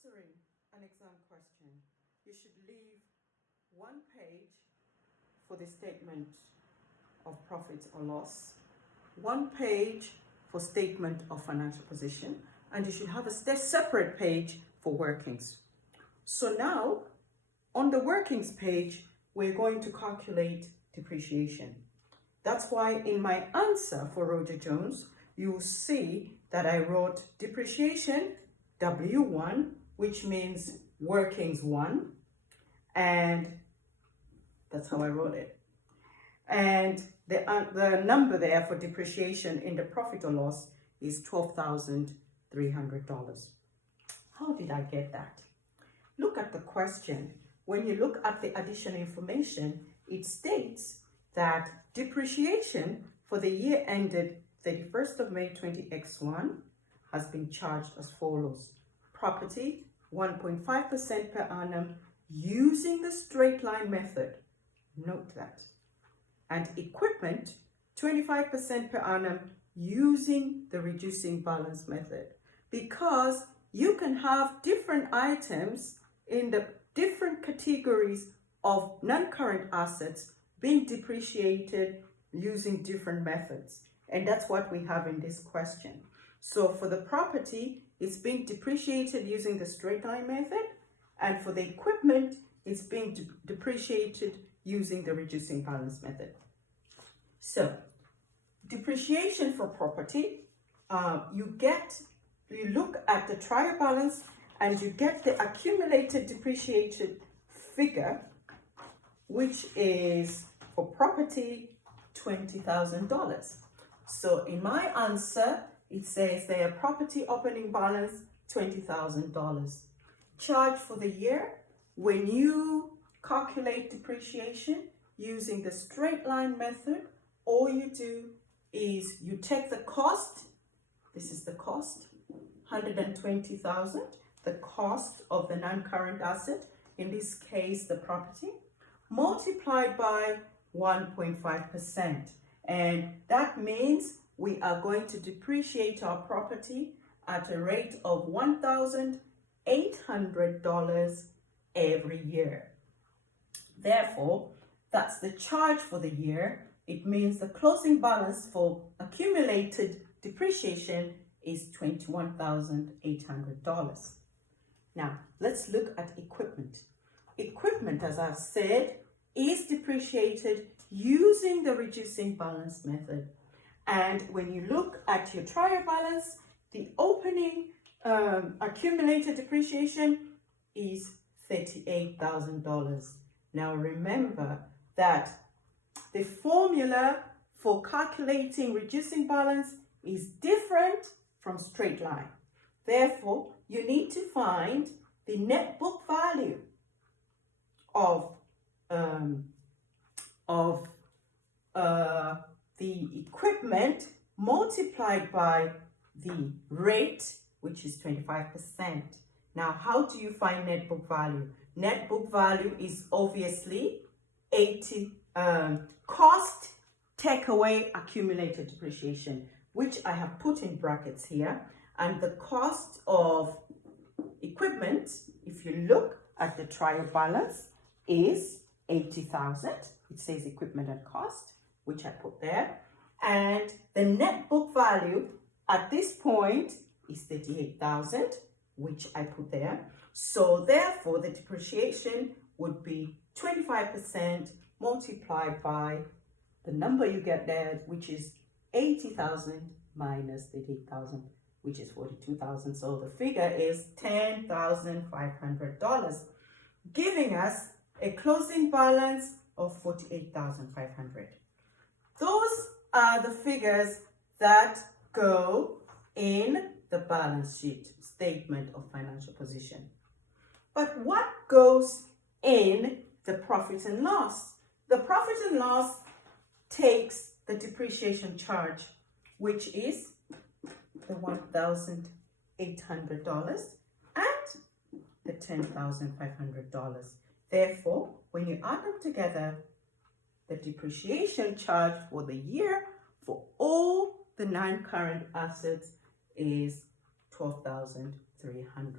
answering an exam question, you should leave one page for the statement of profit or loss, one page for statement of financial position, and you should have a separate page for workings. So now, on the workings page, we're going to calculate depreciation. That's why in my answer for Roger Jones, you'll see that I wrote depreciation W1, which means workings 1, and that's how I wrote it. And the number there for depreciation in the profit or loss is $12,300. How did I get that? Look at the question. When you look at the additional information, it states that depreciation for the year ended 31st of May 20X1 has been charged as follows. Property, 1.5% per annum using the straight line method. Note that. And equipment, 25% per annum using the reducing balance method. Because you can have different items in the different categories of non-current assets being depreciated using different methods. And that's what we have in this question. So for the property, it's being depreciated using the straight line method. And for the equipment, it's being depreciated using the reducing balance method. So depreciation for property, you look at the trial balance and you get the accumulated depreciated figure, which is for property $20,000. So in my answer, it says their property opening balance $20,000. Charge for the year, when you calculate depreciation using the straight line method, all you do is you take the cost, this is the cost, 120,000, the cost of the non-current asset, in this case the property, multiplied by 1.5%. And that means we are going to depreciate our property at a rate of $1,800 every year. Therefore, that's the charge for the year. It means the closing balance for accumulated depreciation is $21,800. Now, let's look at equipment. Equipment, as I've said, is depreciated using the reducing balance method. And when you look at your trial balance, the opening accumulated depreciation is $38,000. Now remember that the formula for calculating reducing balance is different from straight line. Therefore, you need to find the net book value of the equipment multiplied by the rate, which is 25%. Now, how do you find net book value? Net book value is obviously 80 cost take away accumulated depreciation, which I have put in brackets here. And the cost of equipment, if you look at the trial balance, is 80,000. It says equipment and cost, which I put there. And the net book value at this point is 38,000, which I put there. So therefore, the depreciation would be 25% multiplied by the number you get there, which is 80,000 minus 38,000, which is 42,000. So the figure is $10,500, giving us a closing balance of 48,500. Those are the figures that go in the balance sheet statement of financial position. But what goes in the profit and loss? The profit and loss takes the depreciation charge, which is the $1,800 and the $10,500. Therefore, when you add them together, the depreciation charge for the year for all the non-current assets is $12,300.